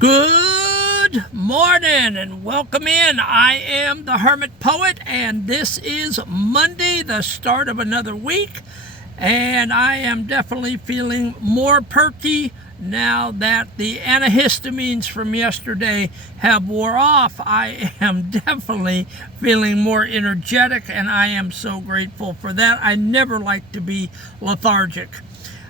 Good morning and welcome in. I am the Hermit Poet, and this is Monday, the start of another week. And I am definitely feeling more perky now that the antihistamines from yesterday have wore off. I am definitely feeling more energetic, and I am so grateful for that. I never like to be lethargic.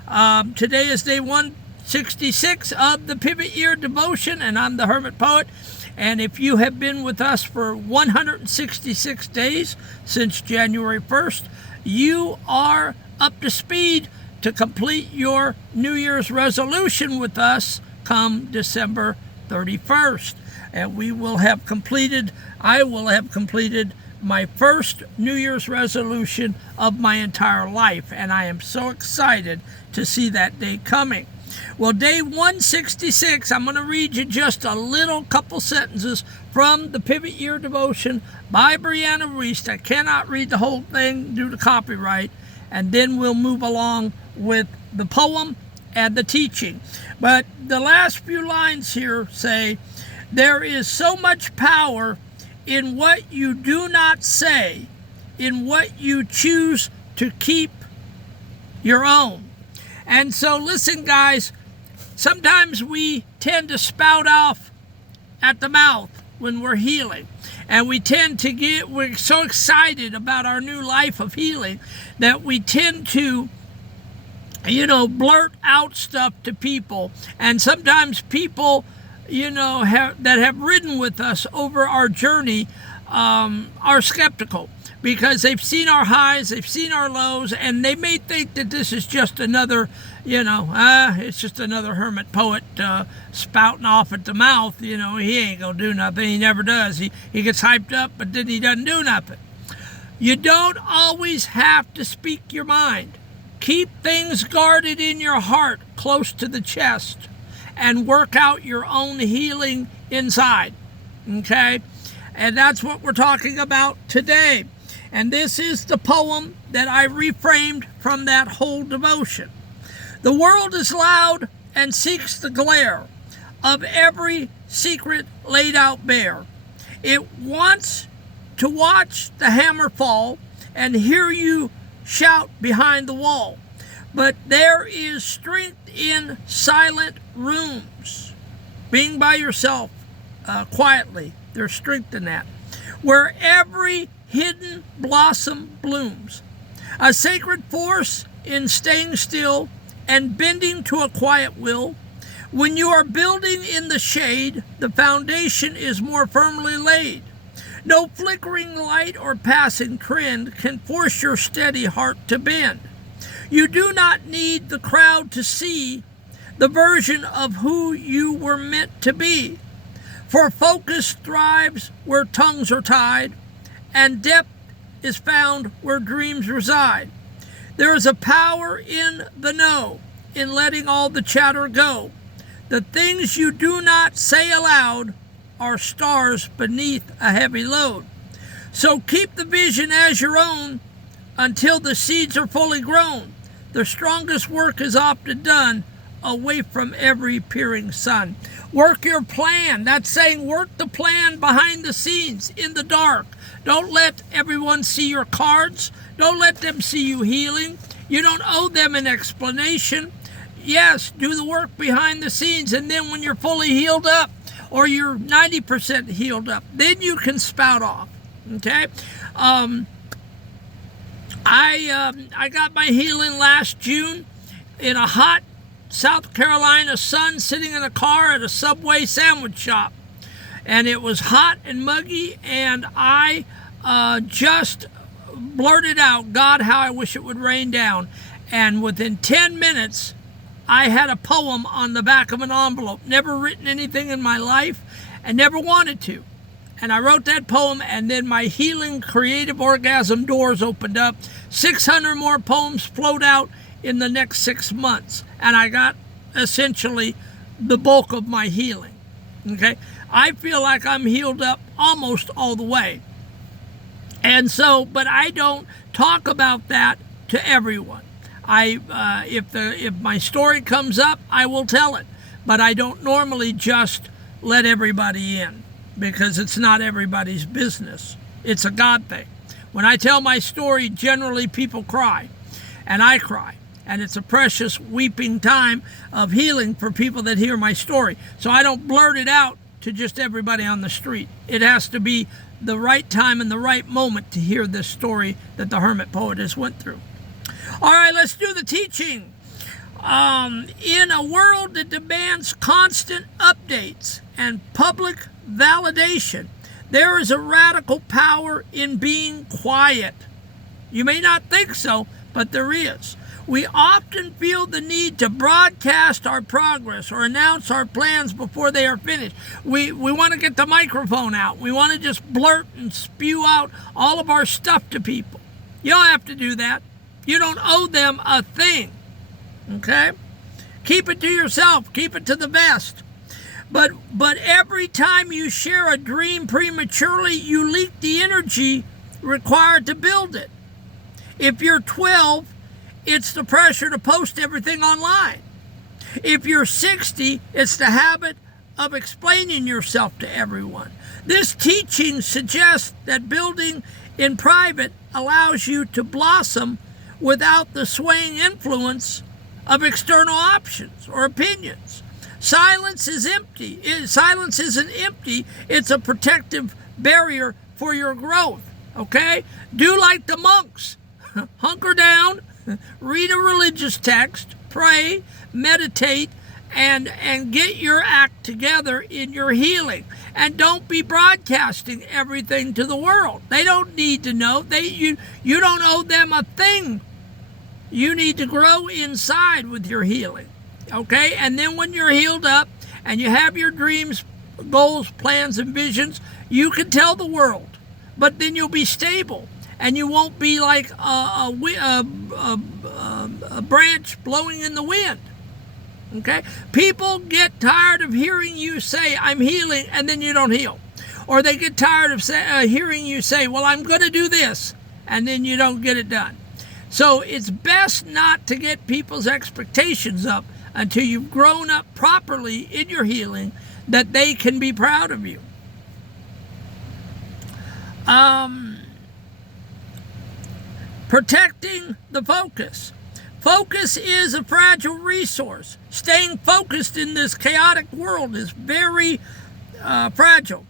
Today is day 166 of the Pivot Year Devotion, and I'm the Hermit Poet. And if you have been with us for 166 days since January 1st, you are up to speed to complete your New Year's resolution with us come December 31st. And I will have completed my first New Year's resolution of my entire life. And I am so excited to see that day coming. Well, day 166, I'm going to read you just a little couple sentences from the Pivot Year Devotion by Brianna Wiest. I cannot read the whole thing due to copyright, and then we'll move along with the poem and the teaching. But the last few lines here say, "There is so much power in what you do not say, in what you choose to keep your own." And so listen, guys, sometimes we tend to spout off at the mouth when we're healing. And we're so excited about our new life of healing that we tend to, blurt out stuff to people. And sometimes people, that have ridden with us over our journey are skeptical, because they've seen our highs, they've seen our lows, and they may think that this is just another, it's just another hermit poet spouting off at the mouth. He ain't gonna do nothing. He never does. He gets hyped up, but then he doesn't do nothing. You don't always have to speak your mind. Keep things guarded in your heart, close to the chest, and work out your own healing inside. Okay? And that's what we're talking about today. And this is the poem that I reframed from that whole devotion. The world is loud and seeks the glare of every secret laid out bare. It wants to watch the hammer fall and hear you shout behind the wall. But there is strength in silent rooms. Being by yourself quietly, there's strength in that. Where every hidden blossom blooms. A sacred force in staying still and bending to a quiet will. When you are building in the shade, the foundation is more firmly laid. No flickering light or passing trend can force your steady heart to bend. You do not need the crowd to see the version of who you were meant to be. For focus thrives where tongues are tied, and depth is found where dreams reside. There is a power in the know, in letting all the chatter go. The things you do not say aloud are stars beneath a heavy load. So keep the vision as your own until the seeds are fully grown. The strongest work is often done away from every peering sun. Work your plan. That's saying work the plan behind the scenes, in the dark. Don't let everyone see your cards. Don't let them see you healing. You don't owe them an explanation. Yes, do the work behind the scenes, and then when you're fully healed up, or you're 90% healed up, then you can spout off. Okay? I got my healing last June in a hot South Carolina sun, sitting in a car at a Subway sandwich shop. And it was hot and muggy, and I just blurted out, "God, how I wish it would rain down." And within 10 minutes, I had a poem on the back of an envelope. Never written anything in my life, and never wanted to. And I wrote that poem, and then my healing creative orgasm doors opened up. 600 more poems flowed out in the next 6 months. And I got essentially the bulk of my healing. Okay? I feel like I'm healed up almost all the way. And so, but I don't talk about that to everyone. If my story comes up, I will tell it. But I don't normally just let everybody in, because it's not everybody's business. It's a God thing. When I tell my story, generally people cry, and I cry. And it's a precious weeping time of healing for people that hear my story. So I don't blurt it out to just everybody on the street. It has to be the right time and the right moment to hear this story that the hermit poet has went through. All right, let's do the teaching. In a world that demands constant updates and public validation, there is a radical power in being quiet. You may not think so, but there is. We often feel the need to broadcast our progress or announce our plans before they are finished. We want to get the microphone out. We want to just blurt and spew out all of our stuff to people. You don't have to do that. You don't owe them a thing. Okay? Keep it to yourself. Keep it to the vest. But every time you share a dream prematurely, you leak the energy required to build it. If you're 12, it's the pressure to post everything online. If you're 60, it's the habit of explaining yourself to everyone. This teaching suggests that building in private allows you to blossom without the swaying influence of external options or opinions. Silence isn't empty. It's a protective barrier for your growth. Okay? Do like the monks. Hunker down. Read a religious text, pray, meditate, and get your act together in your healing. And don't be broadcasting everything to the world. They don't need to know. You don't owe them a thing. You need to grow inside with your healing. Okay? And then when you're healed up and you have your dreams, goals, plans, and visions, you can tell the world. But then you'll be stable. And you won't be like a branch blowing in the wind. Okay? People get tired of hearing you say, I'm healing, and then you don't heal. Or they get tired of hearing you say, well, I'm going to do this, and then you don't get it done. So it's best not to get people's expectations up until you've grown up properly in your healing, that they can be proud of you. Protecting the focus. Focus is a fragile resource. Staying focused in this chaotic world is very fragile.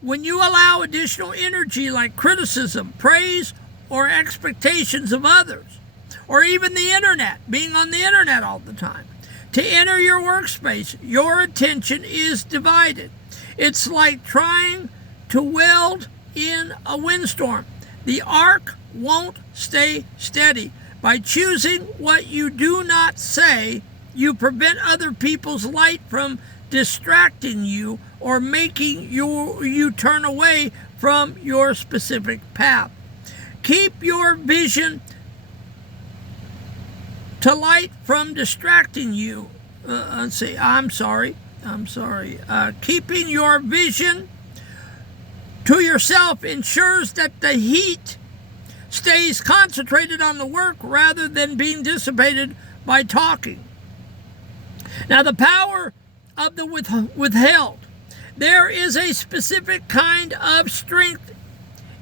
When you allow additional energy like criticism, praise, or expectations of others, or even the internet, being on the internet all the time, to enter your workspace, your attention is divided. It's like trying to weld in a windstorm. The arc won't stay steady. By choosing what you do not say, you prevent other people's light from distracting you or making you turn away from your specific path. Keep your vision to light from distracting you. Keeping your vision to yourself ensures that the heat stays concentrated on the work rather than being dissipated by talking. Now, the power of the withheld. There is a specific kind of strength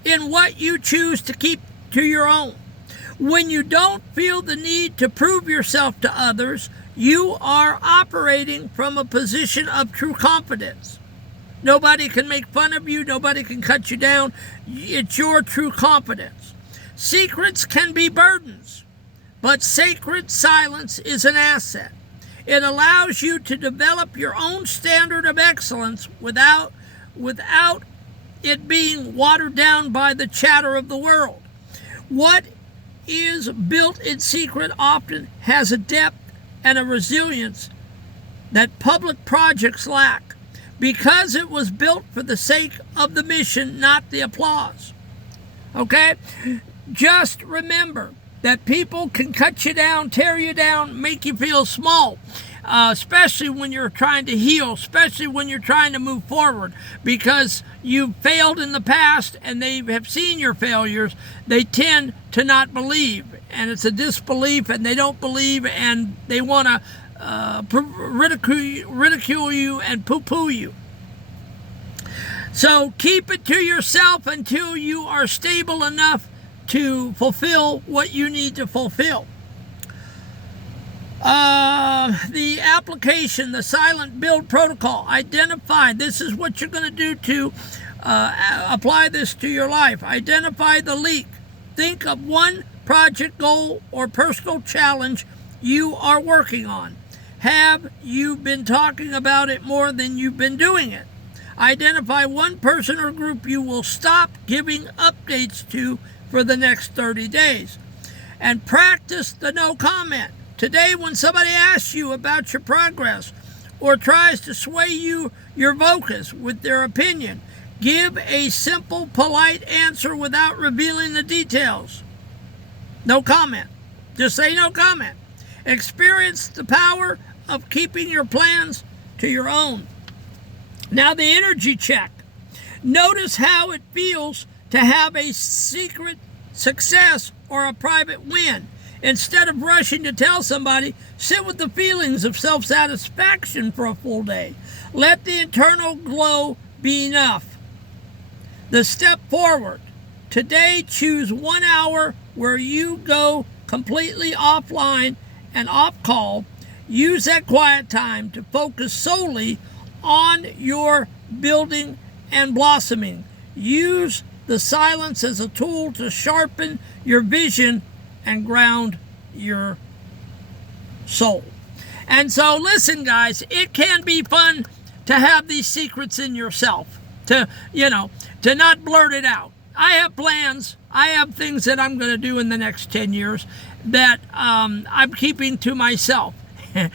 in what you choose to keep to your own. When you don't feel the need to prove yourself to others, you are operating from a position of true confidence. Nobody can make fun of you. Nobody can cut you down. It's your true confidence. Secrets can be burdens, but sacred silence is an asset. It allows you to develop your own standard of excellence without it being watered down by the chatter of the world. What is built in secret often has a depth and a resilience that public projects lack, because it was built for the sake of the mission, not the applause. Okay? Just remember that people can cut you down, tear you down, make you feel small, especially when you're trying to heal, especially when you're trying to move forward, because you've failed in the past and they have seen your failures. They tend to not believe, and it's a disbelief, and they don't believe, and they want to ridicule you and poo-poo you. So keep it to yourself until you are stable enough to fulfill what you need to fulfill. The application, the silent build protocol, identify. This is what you're going to do to apply this to your life. Identify the leak. Think of one project goal or personal challenge you are working on. Have you been talking about it more than you've been doing it? Identify one person or group you will stop giving updates to for the next 30 days. And practice the no comment. Today, when somebody asks you about your progress or tries to sway your focus with their opinion, give a simple, polite answer without revealing the details. No comment. Just say no comment. Experience the power of keeping your plans to your own. Now, the energy check. Notice how it feels to have a secret success or a private win. Instead of rushing to tell somebody, sit with the feelings of self-satisfaction for a full day. Let the internal glow be enough. The step forward. Today, choose 1 hour where you go completely offline and off call. Use that quiet time to focus solely on your building and blossoming. Use the silence as a tool to sharpen your vision and ground your soul. And so listen, guys, it can be fun to have these secrets in yourself, to not blurt it out. I have plans. I have things that I'm going to do in the next 10 years that I'm keeping to myself. And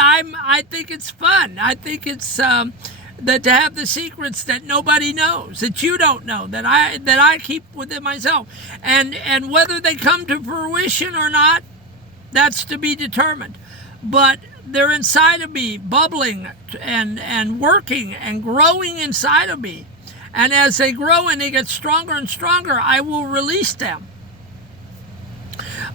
I think it's fun. I think it's that to have the secrets that nobody knows, that you don't know, that I keep within myself, and whether they come to fruition or not, that's to be determined. But they're inside of me, bubbling and working and growing inside of me. And as they grow and they get stronger and stronger, I will release them.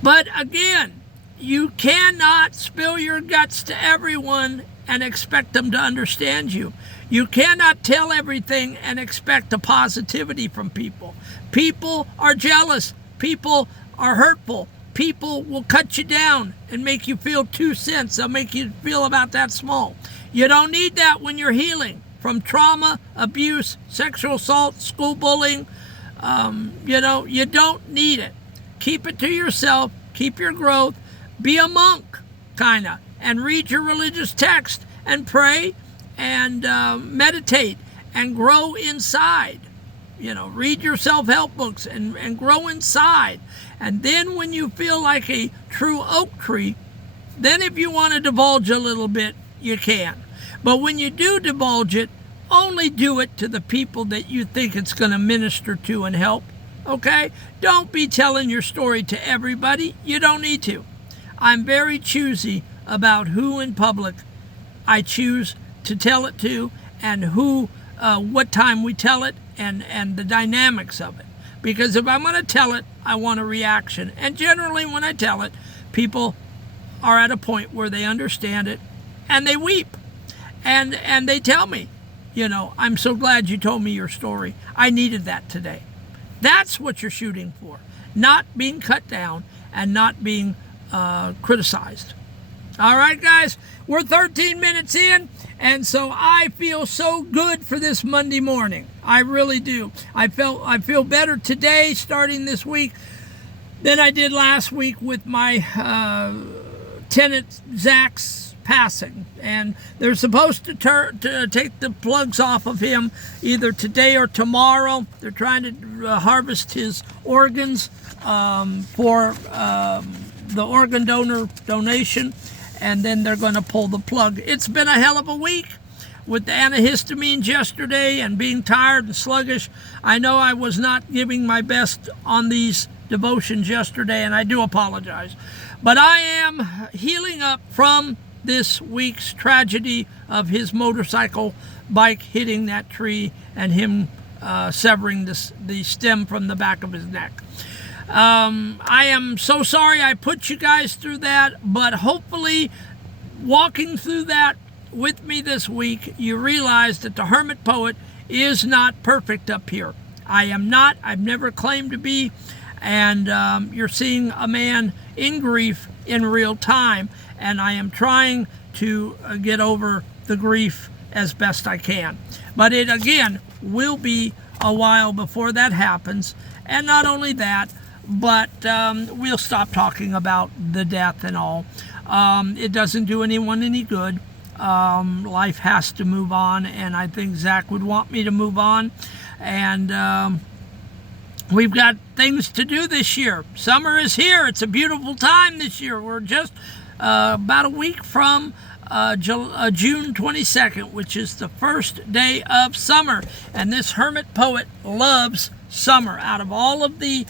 But again, you cannot spill your guts to everyone and expect them to understand you. You cannot tell everything and expect a positivity from people. People are jealous. People are hurtful. People will cut you down and make you feel 2 cents. They'll make you feel about that small. You don't need that when you're healing from trauma, abuse, sexual assault, school bullying. You don't need it. Keep it to yourself. Keep your growth. Be a monk, kind of, and read your religious text and pray and meditate and grow inside. Read your self-help books and grow inside. And then when you feel like a true oak tree, then if you want to divulge a little bit, you can. But when you do divulge it, only do it to the people that you think it's going to minister to and help. Okay? Don't be telling your story to everybody. You don't need to. I'm very choosy about who in public I choose to tell it to and what time we tell it and the dynamics of it. Because if I'm going to tell it, I want a reaction. And generally when I tell it, people are at a point where they understand it and they weep. And they tell me, I'm so glad you told me your story. I needed that today. That's what you're shooting for. Not being cut down and not being criticized. All right, guys, we're 13 minutes in, and so I feel so good for this Monday morning. I really do. I feel better today, starting this week, than I did last week with my tenant Zach's passing, and they're supposed to take the plugs off of him either today or tomorrow. They're trying to harvest his organs for the organ donation, and then they're going to pull the plug. It's been a hell of a week with the antihistamines yesterday and being tired and sluggish. I know I was not giving my best on these devotions yesterday, and I do apologize. But I am healing up from this week's tragedy of his motorcycle bike hitting that tree and him severing the stem from the back of his neck. I am so sorry I put you guys through that, but hopefully walking through that with me this week, you realize that the hermit poet is not perfect up here. I am not. I've never claimed to be. And you're seeing a man in grief in real time. And I am trying to get over the grief as best I can. But it, again, will be a while before that happens. And not only that, but we'll stop talking about the death and all. It doesn't do anyone any good. Life has to move on, and I think Zach would want me to move on. And we've got things to do this year. Summer is here. It's a beautiful time this year. We're just about a week from June 22nd, which is the first day of summer. And this hermit poet loves summer. Out of all of the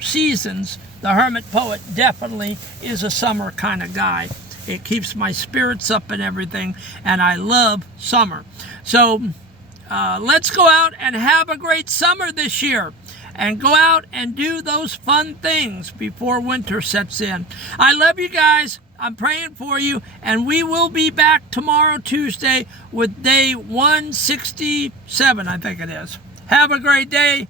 seasons, the hermit poet definitely is a summer kind of guy. It keeps my spirits up and everything, and I love summer. So let's go out and have a great summer this year, and go out and do those fun things before winter sets in. I love you guys. I'm praying for you, and we will be back tomorrow, Tuesday, with day 167, I think it is. Have a great day.